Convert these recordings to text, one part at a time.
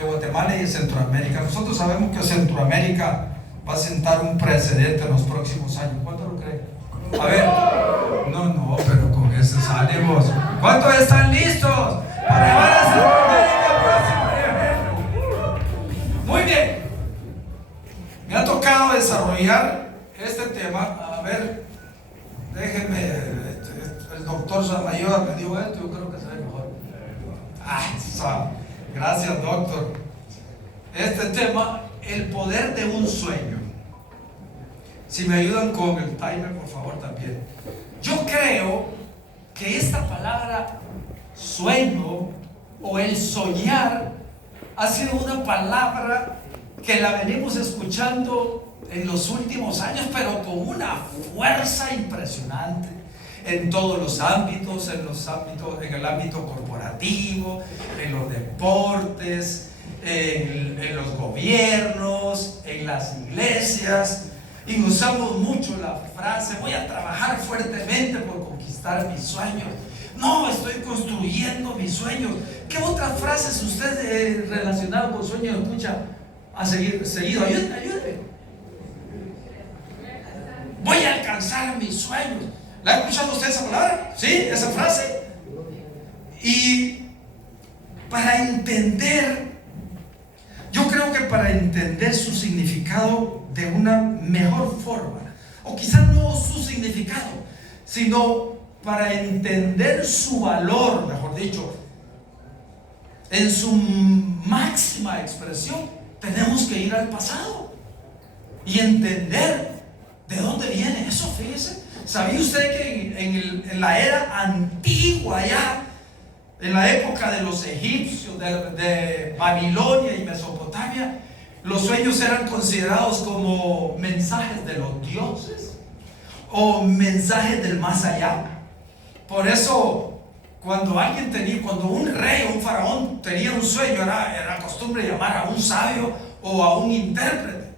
de Guatemala y de Centroamérica. Nosotros sabemos que Centroamérica va a sentar un precedente en los próximos años. ¿Cuánto lo creen? A ver, no, pero con ese salimos. ¿Cuántos están listos para llevar a Centroamérica próximo? Muy bien. Me ha tocado desarrollar este tema. A ver, déjenme. El doctor Samayoa me dijo esto, yo creo que se ve mejor. Gracias, doctor. Este tema, el poder de un sueño. Si me ayudan con el timer, por favor, también. Yo creo que esta palabra sueño o el soñar ha sido una palabra que la venimos escuchando en los últimos años, pero con una fuerza impresionante en todos los ámbitos, en el ámbito corporativo, en los deportes, en los gobiernos, en las iglesias. Y usamos mucho la frase: voy a trabajar fuertemente por conquistar mis sueños. No, estoy construyendo mis sueños. ¿Qué otras frases usted relacionado con sueños escucha a seguido? Ayúdeme. Voy a alcanzar mis sueños. ¿La ha escuchado usted esa palabra? ¿Sí? Esa frase. Y para entender, yo creo que para entender su significado de una mejor forma, o quizás no su significado, sino para entender su valor, mejor dicho, en su máxima expresión, tenemos que ir al pasado y entender de dónde viene eso. Fíjese, ¿sabía usted que en la era antigua, ya en la época de los egipcios, de Babilonia y Mesopotamia, los sueños eran considerados como mensajes de los dioses o mensajes del más allá? Por eso, cuando un rey o un faraón tenía un sueño, era costumbre llamar a un sabio o a un intérprete.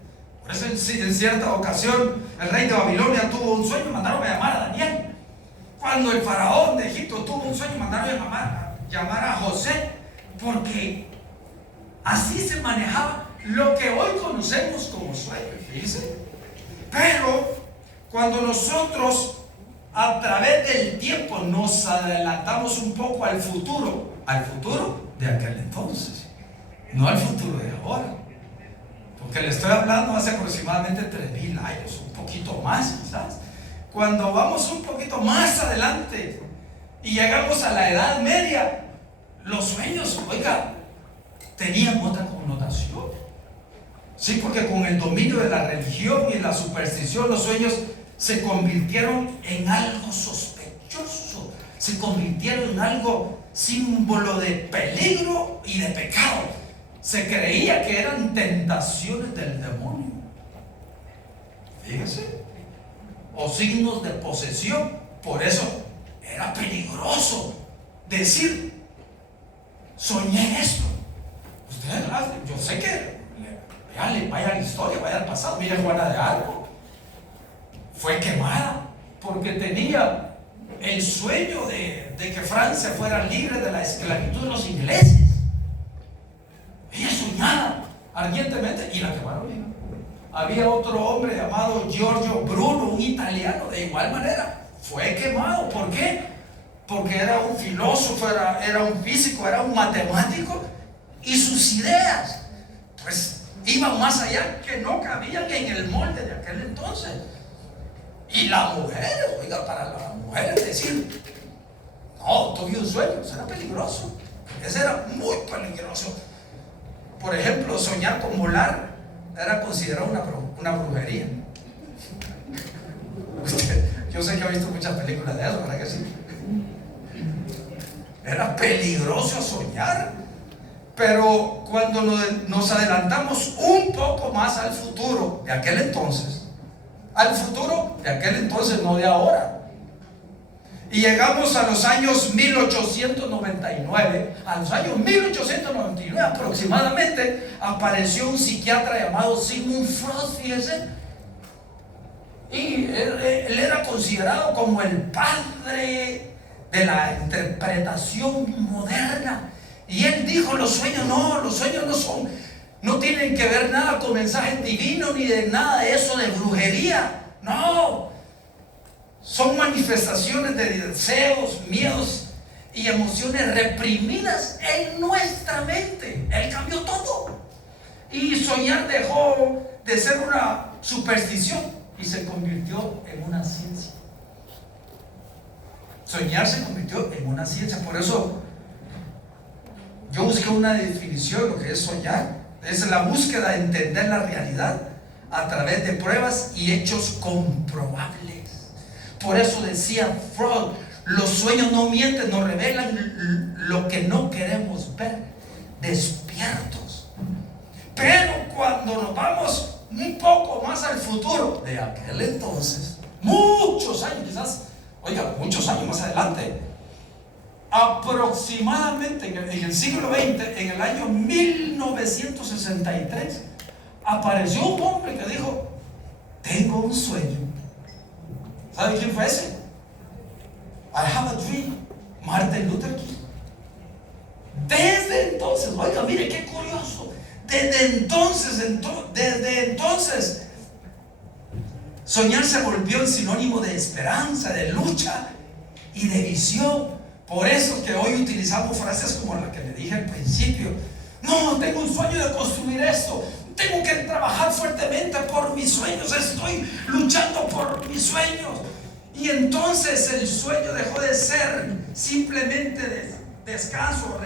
Por eso en cierta ocasión el rey de Babilonia tuvo un sueño, mandaron a llamar a Daniel. Cuando el faraón de Egipto tuvo un sueño, mandaron a llamar a José, porque así se manejaba lo que hoy conocemos como sueño, fíjense. Pero cuando nosotros a través del tiempo nos adelantamos un poco al futuro de aquel entonces, no al futuro de ahora, porque le estoy hablando hace aproximadamente 3000 años, un poquito más quizás. Cuando vamos un poquito más adelante y llegamos a la Edad Media, los sueños, oiga, tenían otra connotación. Sí, porque con el dominio de la religión y la superstición, los sueños se convirtieron en algo sospechoso, se convirtieron en algo símbolo de peligro y de pecado. Se creía que eran tentaciones del demonio, fíjese, o signos de posesión. Por eso era peligroso decir: soñé esto. Ustedes, yo sé que vaya a la historia, vaya al pasado. Mira, Juana de Arco fue quemada porque tenía el sueño de que Francia fuera libre de la esclavitud de los ingleses. Ella soñaba ardientemente y la quemaron viva. Había otro hombre llamado Giorgio Bruno, un italiano, de igual manera fue quemado. ¿Por qué? Porque era un filósofo, era un físico, era un matemático, y sus ideas pues iban más allá, que no cabían en el molde de aquel entonces. Y las mujeres, oiga, para las mujeres decir: no, tuve un sueño, eso era peligroso. Eso era muy peligroso. Por ejemplo, soñar con volar era considerado una brujería. Yo sé que ha visto muchas películas de eso, ¿verdad que sí? Era peligroso soñar. Pero cuando nos adelantamos un poco más al futuro de aquel entonces, no de ahora, y llegamos a los años 1899, aproximadamente, apareció un psiquiatra llamado Sigmund Freud, fíjense, y él era considerado como el padre de la interpretación moderna. Y él dijo: los sueños no son No tienen que ver nada con mensajes divinos ni de nada de eso de brujería. No. Son manifestaciones de deseos, miedos y emociones reprimidas en nuestra mente. Él cambió todo. Y soñar dejó de ser una superstición y se convirtió en una ciencia. Soñar se convirtió en una ciencia. Por eso yo busqué una definición de lo que es soñar. Es la búsqueda de entender la realidad a través de pruebas y hechos comprobables. Por eso decía Freud, los sueños no mienten, nos revelan lo que no queremos ver, despiertos. Pero cuando nos vamos un poco más al futuro de aquel entonces, muchos años quizás, oiga, muchos años más adelante, aproximadamente en el siglo XX, en el año 1963, apareció un hombre que dijo: tengo un sueño. ¿Sabe quién fue ese? I have a dream. Martin Luther King. Desde entonces, oiga, mire qué curioso. Desde entonces, soñar se volvió en sinónimo de esperanza, de lucha y de visión. Por eso que hoy utilizamos frases como la que le dije al principio. No, tengo un sueño de construir esto. Tengo que trabajar fuertemente por mis sueños. Estoy luchando por mis sueños. Y entonces el sueño dejó de ser simplemente descanso.